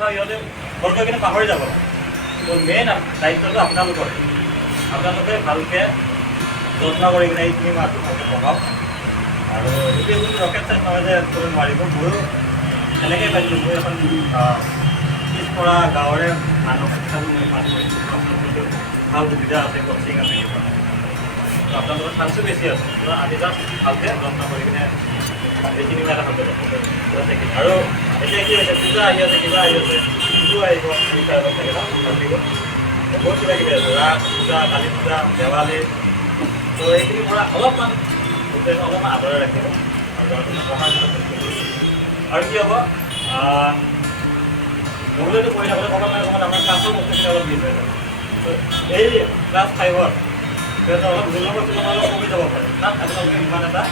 কথা ইহঁতে ঘৰ গৈ কিনে পাহৰি যাব। তো মেইন দায়িত্বটো আপোনালোকৰ। আপোনালোকে ভালকৈ যত্ন কৰি কিনে এই 3 মাহটো ভালকৈ পঢ়াওক। আৰু এতিয়া কোনো ৰকেট চাইন্স নহয় যে কৰিব নোৱাৰিব। ময়ো এনেকৈ পাইছিলোঁ। মই এখন পিছপৰা গাঁৱৰে মানুহ আপোনালোকৰ ভাল সুবিধা আছে, কোচিং আছে, তো আপোনালোকৰ চান্সো বেছি আছে। তো আমি জাষ্ট ভালকৈ যত্ন কৰি কিনে এইখিনি এটা ভালকৈ যত্ন কৰিম। আৰু এতিয়া কি হৈছে, পূজা আহি আছে, কিবা আহি আছে, বিহু আহিব, থাকে ন বিহু বহুত কিবা কিবি আছে, ৰাস পূজা, কালী পূজা, দেৱালী। তো এইখিনি পৰা অলপমান আদৰে ৰাখিব। আৰু কি হ'ব, মোবাইলটো পঢ়ি থাকোঁতে ক'ৰবাত আমাৰ ক্লাছৰ বস্তুখিনি অলপ মিছ হৈ যাব। তো এই ক্লাছ 5ত সিহঁতে অলপ 2 নম্বৰ 3 নম্বৰ অলপ কমি যাব পাৰে। তাত আপোনালোকে ইমান এটা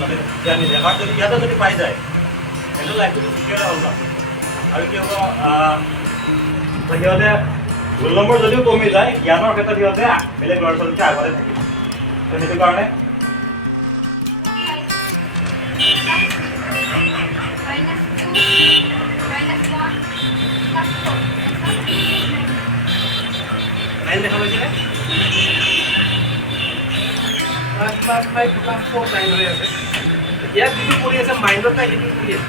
মানে জ্ঞান নিদিয়ে। কাৰণ যদি ইয়াতে যদি পাই যায় সেইটো লাইফটো চিকিয়ৰ হ'ল ন। আৰু কি হ'ব, সিহঁতে 2 নম্বৰ যদিও কমি যায়, জ্ঞানৰ ক্ষেত্ৰত সিহঁতে বেলেগ ল'ৰা ছোৱালীতকৈ আগতে থাকিব। তো সেইটো কাৰণে দেখা পাইছিলে ইয়াত যিটো কৰি আছে মাইণ্ডত তাই সেইটো কৰি আছে,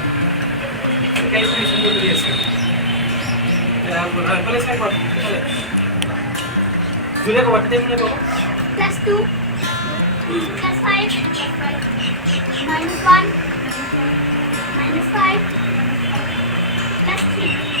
কেলকুলেশ্যন কৰি আছে। জুনে ক'ব তেতিয়া কোনে ক'ব? +2 +5 -1 -5 +3